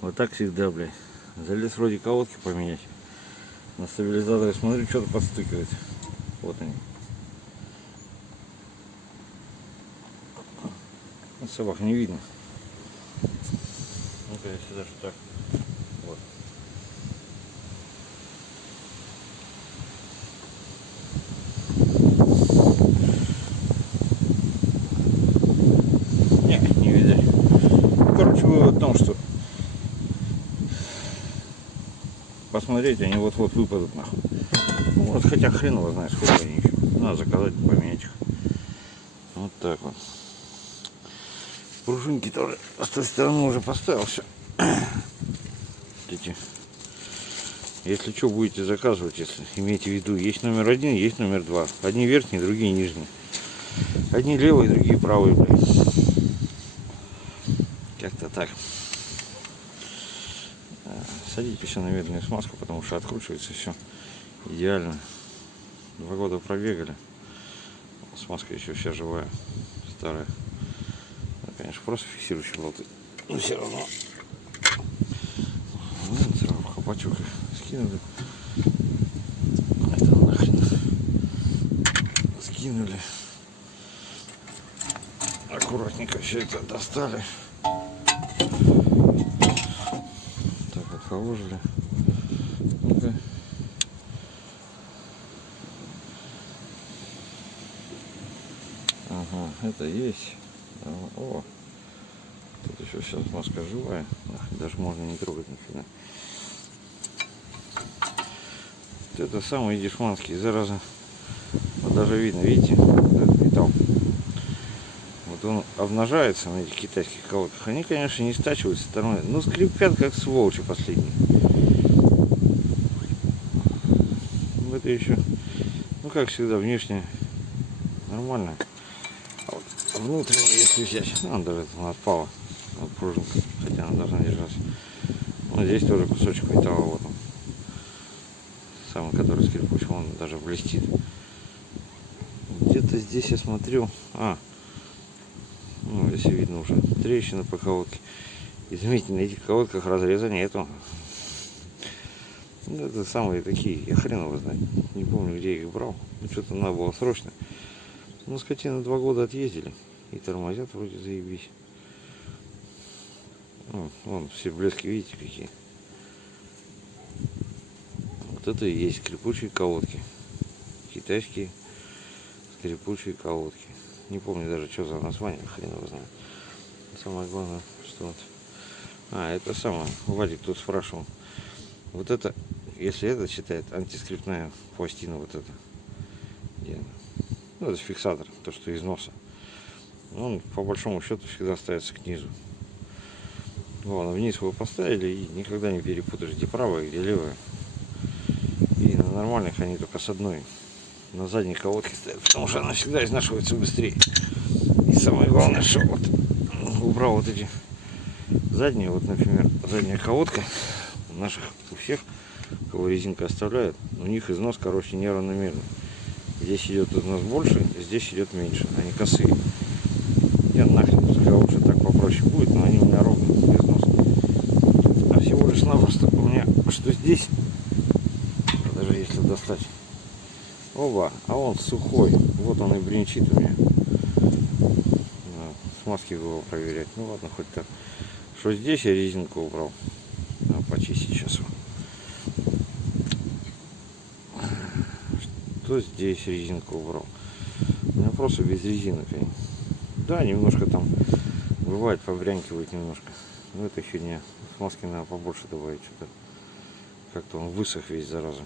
Вот так всегда, блядь. Залез вроде колодки поменять. На стабилизаторе смотрю, что-то подстукивает. Вот они. Собак не видно. Ну-ка, если даже так. Вот. Не видали. Короче, вывод в том, что посмотреть, они вот-вот выпадут нахуй. Ну, вот, хотя хрен его знает, сколько они еще. Надо заказать, поменять их. Вот так вот. Пружинки тоже с той стороны уже поставил все. Эти. Если что, будете заказывать, если имейте в виду, есть номер 1, есть номер 2. Одни верхние, другие нижние. Одни левые, другие правые, блядь. Как-то так. Садите еще на медленную смазку, потому что откручивается все идеально. 2 года пробегали. Смазка еще вся живая, старая. Да, конечно, просто фиксирующие болты. Но все равно. Ну, сразу хапачок скинули. Это нахрен. Скинули. Аккуратненько все это достали. Так вот положили. Ну-ка. Ага, это есть. О, тут еще сейчас маска живая. Даже можно не трогать нифига. Вот это самый дешманский, зараза. Вот даже видно, видите, этот металл. Вот он обнажается на этих китайских колодках. Они, конечно, не стачиваются стороной, но скрипят как сволочи последние. Это еще, ну как всегда, внешне нормально. А вот внутренне, если взять, ну, даже она отпала. Вот пружинка, хотя она должна держаться. Но здесь тоже кусочек металла, вот он. Самый, который скрипучий, он даже блестит. Где-то здесь я смотрю, ну, если видно уже трещина по колодке. И заметьте, на этих колодках разреза нету. Это самые такие, я хрен его знаю. Не помню, где я их брал. Ну, что-то надо было срочно. Ну, скотина 2 года отъездили. И тормозят вроде заебись. Вон все блески, видите, какие. Вот это и есть скрипучие колодки. Китайские скрипучие колодки. Не помню даже, что за название, хрен его знает. Самое главное, что вот. Это самое. Вадик тут спрашивал. Вот это, если это считает антискриптная пластина, вот это. Ну, это фиксатор, то, что из носа. Он, по большому счету, всегда ставится к низу. Ладно, вниз его поставили и никогда не перепутаешь, где правая, где левая. И на нормальных они только с одной. На задней колодке стоят, потому что она всегда изнашивается быстрее. И самое главное, что вот убрал вот эти задние, вот, например, задняя колодка наших у всех, кого резинка оставляет, у них износ, короче, неравномерный. Здесь идет износ больше, здесь идет меньше, они косые. Я нахрен сказал, лучше так попроще будет, но они у меня ровно износ. А всего лишь напросто у меня, что здесь, даже если достать, оба, а он сухой, вот он и бренчит у меня. Смазки было проверять, ну ладно, хоть так. Что здесь я резинку убрал, почистить сейчас. Что здесь резинку убрал. У меня просто без резинок. Да, немножко там бывает, побрянкивает немножко. Но это фигня. Смазки надо побольше добавить. Что-то как-то он высох весь, зараза.